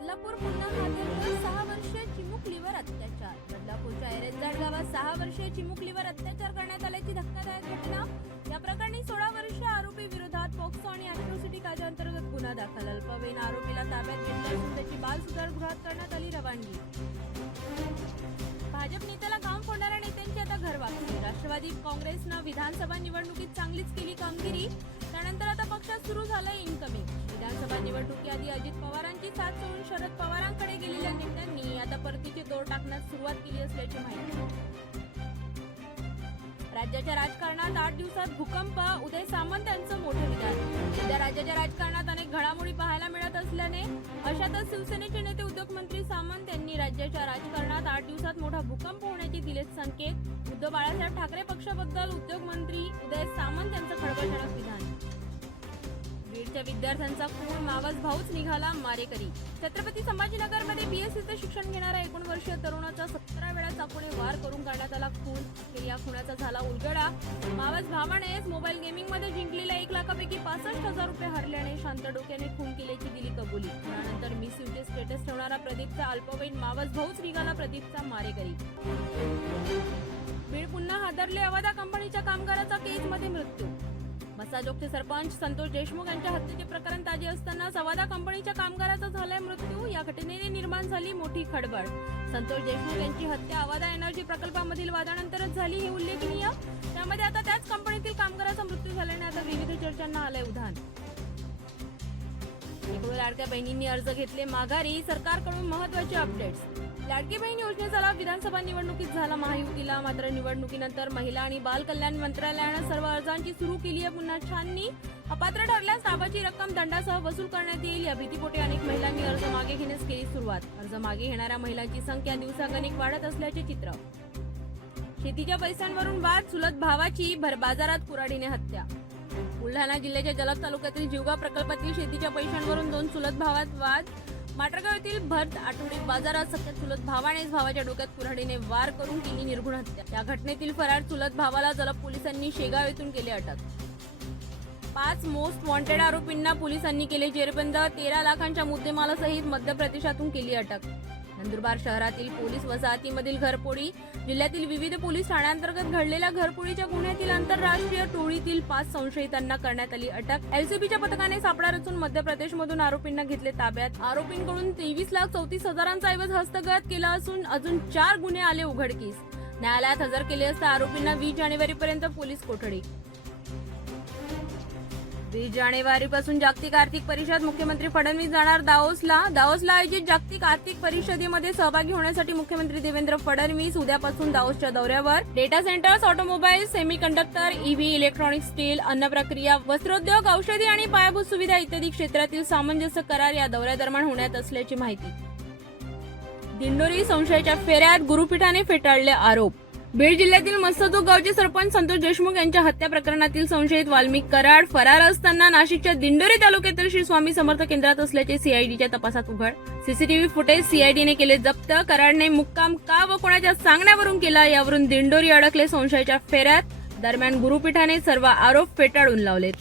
बदलापूर पुन्हा हादरलं 6 वर्षीय चिमुकलीवर अत्याचार. बदलापूरच्या एरेंजाड गावात 6 वर्षीय चिमुकलीवर अत्याचार करण्यात आल्याची धक्कादायक घटना. या प्रकरणी 16 वर्षीय आरोपी विरोधात पॉक्सो आणि अॅट्रॉसिटी कायद्याअंतर्गत गुन्हा दाखल. अल्पवयीन आरोपीला ताब्यात घेतले असून त्याची बाल सुधारगृहात करण्यात आली रवानगी. भाजप नेत्याला काम फोडणाऱ्या नेत्यांची आता घरवापसी. राष्ट्रवादी काँग्रेसनं विधानसभा निवडणुकीत चांगलीच केली कामगिरी. त्यानंतर आता पक्षात सुरू झालंय इनकमिंग. विधानसभा निवडणुकीआधी अजित पवारांची साथ सोडून शरद पवारांकडे गेलेल्या नेत्यांनी आता परतीचे दोर टाकण्यास सुरुवात केली असल्याची माहिती. राज्याच्या राजकारणात 8 दिवसात भूकंप. उदय सामंत यांचं मोठं विधान. सध्या राज्याच्या राजकारणात अनेक घडामोडी पाहायला मिळत असल्याने अशातच शिवसेनेचे नेते उद्योगमंत्री सामंत यांनी राज्याच्या राजकारणात 8 दिवसात मोठा भूकंप होण्याचे दिलेत संकेत. उद्धव बाळासाहेब ठाकरे पक्षाबद्दल उद्योगमंत्री उदय सामंत यांचं खळबळजनक विधान. बीडच्या विद्यार्थ्यांचा खून, मावस भाऊच निघाला मारेकरी. छत्रपती संभाजीनगरमध्ये बीएससीचं शिक्षण घेणाऱ्या 19 वर्षीय तरुणाचा 17 वेळा चाकूने वार करून करण्यात आला खून. या खुनाचा झाला उलगडा. मावस भावानेच मोबाईल गेमिंगमध्ये जिंकलेल्या 1 लाखापैकी 65,000 रुपये हरल्याने शांत डोक्याने खून केल्याची दिली कबुली. त्यानंतर मिस यूचे स्टेटस ठेवणारा प्रदीपचा अल्पवयीन मावस भाऊच निघाला प्रदीपचा मारेकरी. बीड पुन्हा हादरले. अवादा कंपनीच्या कामगाराचा केसमध्ये मृत्यू. मसाजोगचे सरपंच संतोष देशमुख यांच्या हत्येचे प्रकरण ताजे असताना अवादा कंपनीच्या कामगाराचा झालाय मृत्यू. या घटनेने निर्माण झाली मोठी खळबळ. संतोष देशमुख यांची हत्या अवादा एनर्जी प्रकल्पामधील वादानंतरच झाली हे उल्लेखनीय. त्यामध्ये आता त्याच कंपनीतील कामगाराचा मृत्यू झाल्याने आता विविध चर्चांना आलंय उधाण. शेकडो लाडक्या बहिणींनी अर्ज घेतले माघारी. सरकारकडून महत्त्वाचे अपडेट्स. लाडकी बहीण योजनेचा लाभ विधानसभा निवडणुकीत झाला महायुतीला. मात्र निवडणुकीनंतर महिला आणि बाल कल्याण मंत्रालयानं सर्व अर्जांची सुरू केली आहे पुन्हा छाननी. अपात्र ठरल्यास लाभाची रक्कम दंडासह वसूल करण्यात येईल. या भीतीपोटी अनेक महिलांनी अर्ज मागे घेण्यास केली सुरुवात. अर्ज मागे घेणाऱ्या महिलांची संख्या दिवसागणिक वाढत असल्याचे चित्र. शेतीच्या पैशांवरून वाद. चुलत भावाची बाजारात कुऱ्हाडीने हत्या. बुलढाणा जिल्ह्याच्या जलग तालुक्यातील जीवगाव प्रकल्पातील शेतीच्या पैशांवरून 2 चुलत भावात वाद. माटरगाव येथील भरत आठवडी बाजारात सख्या चुलत भावानेच भावाच्या डोक्यात कुऱ्हाडीने वार करून केली निर्घृण हत्या. या घटनेतील फरार चुलत भावाला जलप पोलिसांनी शेगाव येथून केले अटक. 5 मोस्ट वॉन्टेड आरोपींना पोलिसांनी केले जेरबंद. 13 लाखांच्या मुद्देमालासहित मध्य प्रदेशातून केली अटक. नंदुरबार शहरातील पोलीस वसाहतीमधील घरफोडी. जिल्ह्यातील विविध पोलीस ठाण्यांतर्गत घडलेल्या घरफोडीच्या गुन्ह्यातील आंतरराष्ट्रीय टोळीतील 5 संशयितांना करण्यात आली अटक. एलसीबीच्या पथकाने सापळा रचून मध्य प्रदेशमधून आरोपींना घेतले ताब्यात. आरोपींकडून 23,34,000चा ऐवज हस्तगत केला असून अजून 4 गुन्हे आले उघडकीस. न्यायालयात हजर केले असता आरोपींना 20 जानेवारीपर्यंत पोलीस कोठडी. 20 जानेवारीपासून जागतिक आर्थिक परिषद. मुख्यमंत्री फडणवीस जाणार दाओसला आयोजित जागतिक आर्थिक परिषदेमध्ये सहभागी होण्यासाठी मुख्यमंत्री देवेंद्र फडणवीस उद्यापासून दाओसच्या दौऱ्यावर. Data centres, automobile, semiconductor, EV, electronic, steel, अन्न प्रक्रिया, वस्त्रोद्योग, औषधी आणि पायाभूत सुविधा इत्यादी क्षेत्रातील सामंजस्य करार या दौऱ्यादरम्यान होण्यात असल्याची माहिती. दिंडोरी संशयाच्या फेऱ्यात. गुरुपीठाने फेटाळले आरोप. बीड जिल्ह्यातील मस्सदोग गावचे सरपंच संतोष देशमुख यांच्या हत्या प्रकरणातील संशयित वाल्मिक कराड फरार असताना नाशिकच्या दिंडोरी तालुक्यातील श्री स्वामी समर्थ केंद्रात असल्याचे सीआयडीच्या तपासात उघड. सीसीटीव्ही फुटेज सीआयडीने केले जप्त. कराडने मुक्काम का व कोणाच्या सांगण्यावरून केला यावरून दिंडोरी अडकले संशयाच्या फेऱ्यात. दरम्यान गुरुपीठाने सर्व आरोप फेटाळून लावलेत.